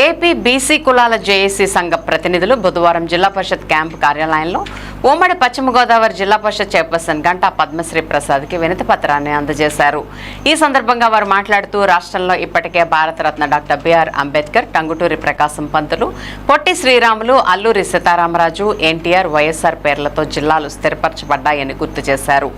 AP BC కులాల JAC సంఘ ప్రతినిధులు బుధవారం జిల్లా పరిషత్ క్యాంపు కార్యాలయంలో ఉమ్మడి పశ్చిమ గోదావరి జిల్లా పరిషత్ చైర్పర్సన్ గంటా పద్మశ్రీ ప్రసాద్కి వినతి పత్రాన్ని అందజేశారు. ఈ సందర్భంగా వారు మాట్లాడుతూ రాష్ట్రంలో ఇప్పటికే Bharat Ratna doctor BR Ambedkar Tanguturi Prakasam Pantulu Potti Sriramulu Alluri Sitaramaraju NTR YSR పేర్లతో జిల్లాలు స్థిరపరచబడ్డాయని గుర్తు చేశారు.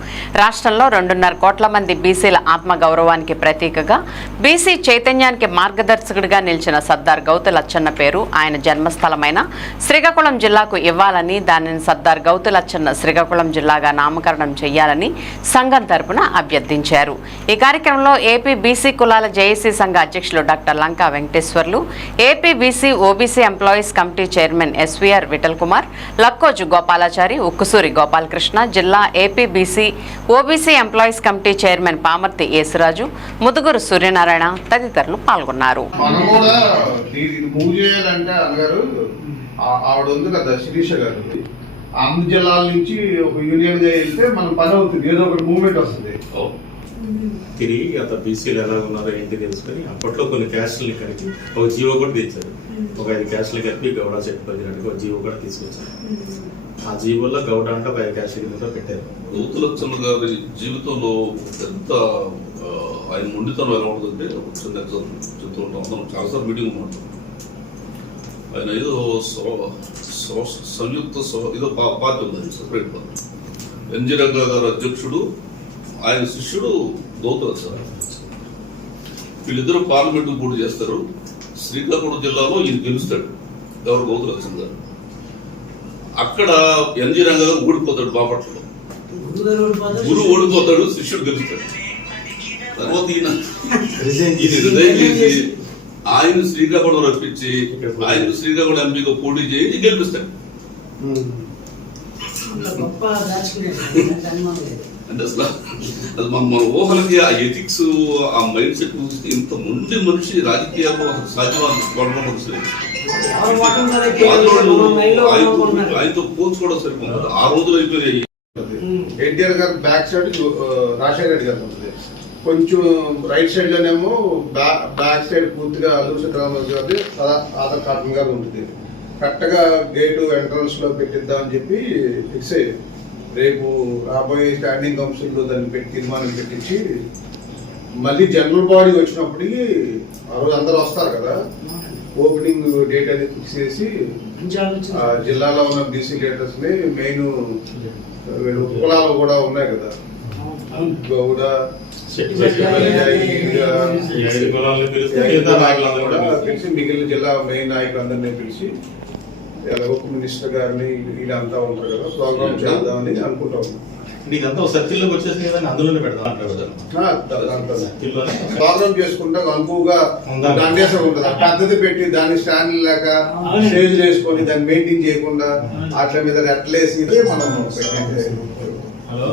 రాష్ట్రంలో రెండున్నర కోట్ల మంది బీసీల ఆత్మగౌరవానికి ప్రతీకగా బీసీ చైతన్యానికి మార్గదర్శకుడిగా నిలిచిన సర్దార్ గౌతు లచ్చన్న పేరు. ఆయన జన్మస్థలమైన శ్రీకాకుళం జిల్లాకు ఇవ్వాలని దానిని సర్దార్ గౌతు లచ్చన్న శ్రీకాకుళం జిల్లాగా నామకరణం చేయాలని సంఘం తరపున అభ్యర్థించారు. ఈ కార్యక్రమంలో ఏపీ బీసీ కులాల జేఏసీ సంఘ అధ్యక్షులు doctor Lanka Venkateswarlu AP BC OBC employees committee chairman SVR Vithal Kumar Lakkoju Gopalachari Ukkusuri Gopalakrishna జిల్లా AP BC OBC employees committee chairman Pamarthi Yesuraju Muduguru Suryanarayana తదితరులు పాల్గొన్నారు. దీనికి మూవ్ చేయాలంటే అన్నగారు ఆవిడ ఉంది కదా శిరీష గారు. అన్ని జిల్లాల నుంచి ఒక యూనియన్ వెళ్తే మనం పని అవుతుంది. ఏదో ఒకటి మూవ్మెంట్ వస్తుంది. తిరిగి గత బీసీలు ఎలా ఉన్నారో ఏంటి తెలుసుకొని అప్పట్లో కొన్ని క్యాస్టుల్ని కలిపి ఒక జీవో కూడా తెచ్చారు. ఒక ఐదు క్యాస్టులు కలిపి గౌడ చెట్టు పదిహేడు ఒక జీవో కూడా తీసుకొచ్చారు. ఆ జీవోలో గౌడ అంటే ఒక ఐదు క్యాస్టుల కింద పెట్టారు. గౌతులచ్చన్న గారి జీవితంలో ఎంత ఆయన మొండితనం ఎలా ఉంటుందంటే ఒక చిన్న చెప్తూ ఉంటాం. మనం చాలాసార్లు మీటింగ్ ఉన్నాం ఆయన ఏదో సంయుక్త ఏదో పార్టీ ఉంది సెపరేట్ పార్టీ. ఎన్జీ రంగా గారు అధ్యక్షుడు ఆయన శిష్యుడు గౌతులచ్చన్న వీళ్ళిద్దరూ పార్లమెంట్ పోటీ చేస్తారు. శ్రీకాకుళం జిల్లాలో ఈయన గెలుస్తాడు. ఎవరు? గౌతులచ్చన్న గారు. అక్కడ ఎన్జి రంగా గారు ఓడిపోతాడు బాపట్లలో. గురువు ఓడిపోతాడు శిష్యుడు గెలుస్తాడు. తర్వాత ఈయన ఈయన రిజైన్ చేసి ఆయన శ్రీకాకుళం రప్పించి ఆయన శ్రీకాకుళం ఎంపీగా పోటీ చేసి గెలిపిస్తాడు. గొప్ప అంటే అసలు అది మన మన ఊహలకి ఆ ఎథిక్స్ ఆ మైండ్ సెట్ ఇంత ముందు మనిషి రాజకీయాల్లో అసలు మనం లైన్లో ఆయనతో పోల్చుకోవడం సరిపోతుంది ఆ రోజులు అయిపోయాయి ఎన్టీఆర్ గారి బ్యాక్ సైడ్ రాజశేఖర రెడ్డి గారు ఉంటుంది కొంచెం రైట్ సైడ్ లోనేమో బ్యాక్ బ్యాక్ సైడ్ పూర్తిగా అల్లూరు సీతారామరాజు గారి ఆధార్ కార్టన్ గారు ఉంటుంది కరెక్ట్గా గేటు ఎంట్రన్స్లో పెట్టిద్దామని చెప్పి ఫిక్స్ అయ్యి రేపు రాబోయే స్టాండింగ్ కౌన్సిల్లో దాన్ని పెట్టి తీర్మానం పెట్టించి మళ్ళీ జనరల్ బాడీ వచ్చినప్పటికి ఆ రోజు అందరూ వస్తారు కదా. ఓపెనింగ్ డేట్ అది ఫిక్స్ చేసి జిల్లాలో ఉన్న బీసీ లీడర్స్ని మెయిన్ కులాలు కూడా ఉన్నాయి కదా. గౌడ పిలిచి మిగిలిన జిల్లా మెయిన్ నాయకులందరినీ పిలిచి ఇలా ఉప మినిస్టర్ గారిని వీళ్ళంతా ఉంటారు కదా ప్రోగ్రామ్ చేద్దామని అనుకుంటా ఉన్నాం నీకంతా ఒక సర్కిల్లోకి వచ్చేసింది కదా అందులోనే పెడదాం అంటారు దాంట్లో. ప్రోగ్రామ్ చేసుకుంటా ఉండాలి. దండేసం ఉంటుంది. ఆ పెద్దది పెట్టి దాన్ని స్టాండ్ లేక స్టేజ్ వేసుకొని దాన్ని మెయింటైన్ చేయకుండా అట్ల మీద రెట్లేసి ఇదే మనం హలో.